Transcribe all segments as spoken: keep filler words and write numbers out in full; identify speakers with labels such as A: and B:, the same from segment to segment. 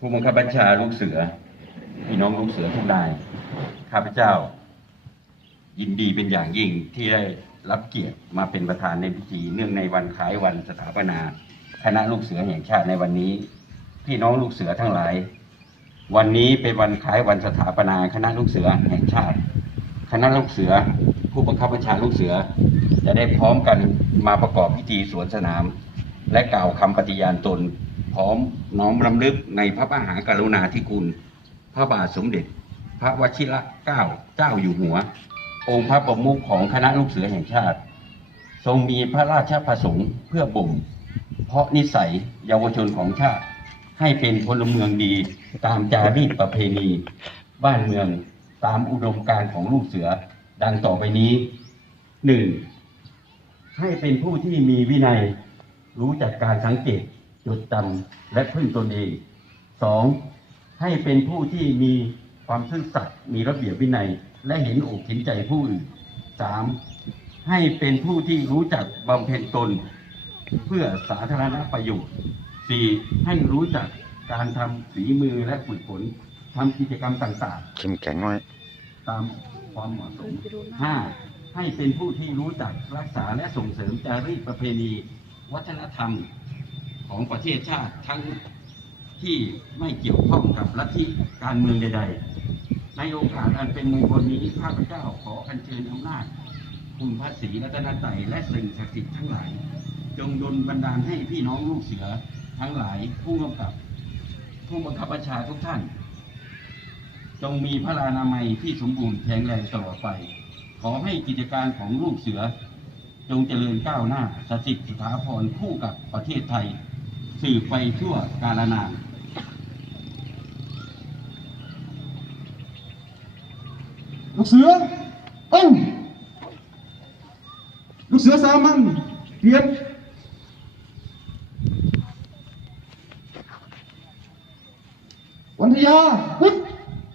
A: ผู้บังคับบัญชาลูกเสือพี่น้องลูกเสือทุกนายข้าพเจ้ายินดีเป็นอย่างยิ่งที่ได้รับเกียรติมาเป็นประธานในพิธีเนื่องในวันคล้ายวันสถาปนาคณะลูกเสือแห่งชาติในวันนี้พี่น้องลูกเสือทั้งหลายวันนี้เป็นวันคล้ายวันสถาปนาคณะลูกเสือแห่งชาติคณะลูกเสือผู้บังคับบัญชาลูกเสือจะได้พร้อมกันมาประกอบพิธีสวนสนามและกล่าวคำปฏิญาณตนพร้อมน้อมรำลึกในพระมหากรุณาธิคุณพระบาทสมเด็จพระวชิรเกล้าเจ้าอยู่หัวองค์พระประมุขของคณะลูกเสือแห่งชาติทรงมีพระราชประสงค์เพื่อบ่มเพาะนิสัยเยาวชนของชาติให้เป็นพลเมืองดีตามจารีตประเพณีบ้านเมืองตามอุดมการณ์ของลูกเสือดังต่อไปนี้หนึ่งให้เป็นผู้ที่มีวินัยรู้จักการสังเกตจดจำและพึ่งตนเองสองให้เป็นผู้ที่มีความซื่อสัตย์มีระเบียบวินัยและเห็นอกเห็นใจผู้อื่นสามให้เป็นผู้ที่รู้จักบำเพ็ญตนเพื่อสาธารณประโยชน์สี่ให้รู้จักการทำฝีมือและฝึกฝนทำกิจกรรมต่างๆเข้มแข็งไว้ตามความเหมาะสมห้าให้เป็นผู้ที่รู้จักรักษาและส่งเสริมจารีตประเพณีวัฒนธรรมของประเทศชาติทั้งที่ไม่เกี่ยวข้องกับลัทธิการเมืองใดๆในโอกาสอันเป็นมงคลนี้ข้าพเจ้าขออัญเชิญอำนาจคุณพระศรีรัตนตรัยและสิ่งศักดิ์สิทธิ์ทั้งหลายจงดลบันดาลให้พี่น้องลูกเสือทั้งหลายผู้กำกับผู้บังคับบัญชาทุกท่านจงมีพระนามัยที่สมบูรณ์แข็งแรงตลอดไปขอให้กิจการของลูกเสือจงเจริญก้าวหน้าสถิตสถาพรคู่กับประเทศไทยสืบไปทั่วกาลนาน
B: ลูกเสือต้องลูกเสือสามัญเตรียมวันทยาฮึด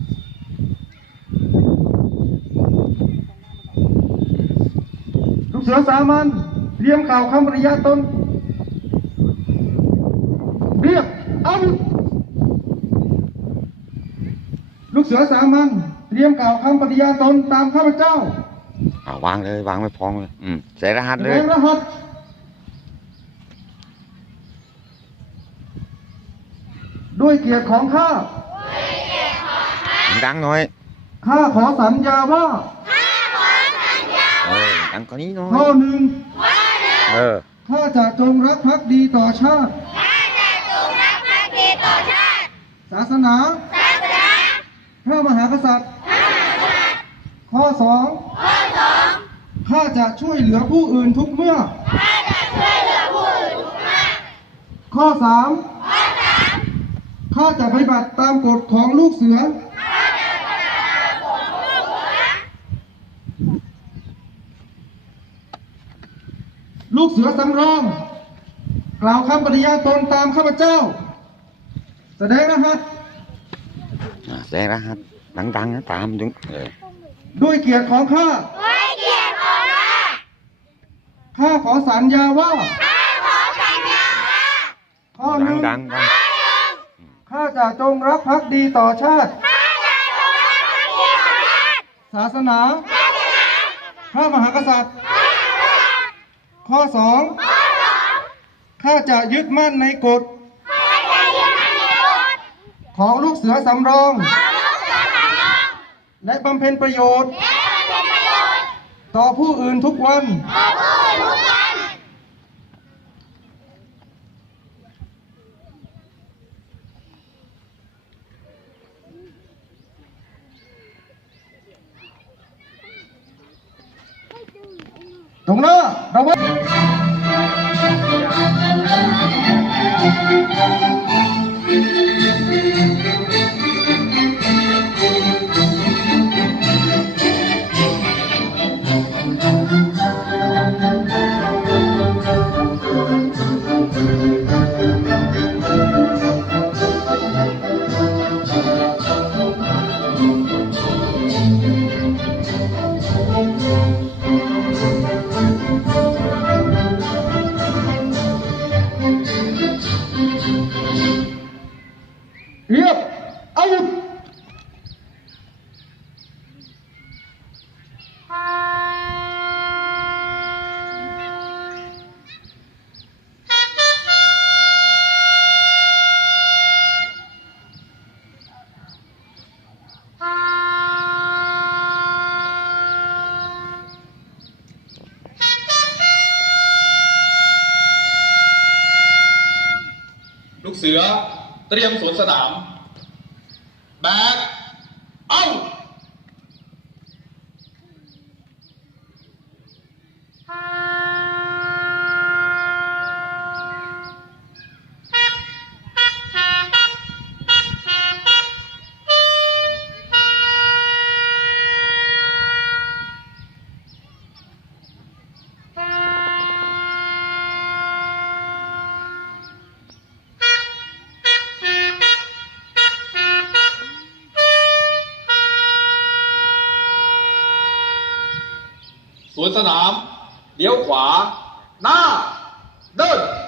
B: ลูกเสือสามัญเตรียมกล่าวคำปฏิญาณตนเรียกอาวุธลูกเสือสามัญเตรียมกล่าวคำปฏิญาณตนตามข้าพเจ้า
C: อ่าวางเลยวางไม่พองเลยอืมใส่รหัสเลย
B: ใส่รหัสด้วยเกียรติของข้า
C: ดังหน่อย
B: ข้าขอสัญญาว่า
C: เออดังกว่านี้หน่อย
B: ข้อหนึ่ง
C: เออ
B: ข้าจะจงรักภักดีต่อชาติศาสนาพระมหากษัตริย์ข้อสองข้าจะช่วยเหลือผู้อื่นทุกเมื่อข้อสามข้าจะปฏิบัติตามกฎของลูกเสือลูกเสือสำรองกล่าวคำปฏิญาณตนตามข้าพเจ้าแสดงรหัส
C: แสดงรหัสดังๆนะตามจุง
B: ด้วยเกียรติของข้าข้าขอสัญญาว่าข้อหนึ่งข้าจะจงรักภักดีต่อชาติศาสนาพระมหากษัตริย์ข้อสองข้าจะยึดมั่นในกฎของลูกเสือสำรองและบำเพ็ญประโยชน์ต่อผู้อื่นทุกวันตรงหน้าเราไว้เรียบอาวุธ
D: ลูกเสือเตรียมสวนสนาม แบก เอา สวนสนามเลี้ยวขวา หน้า เดิน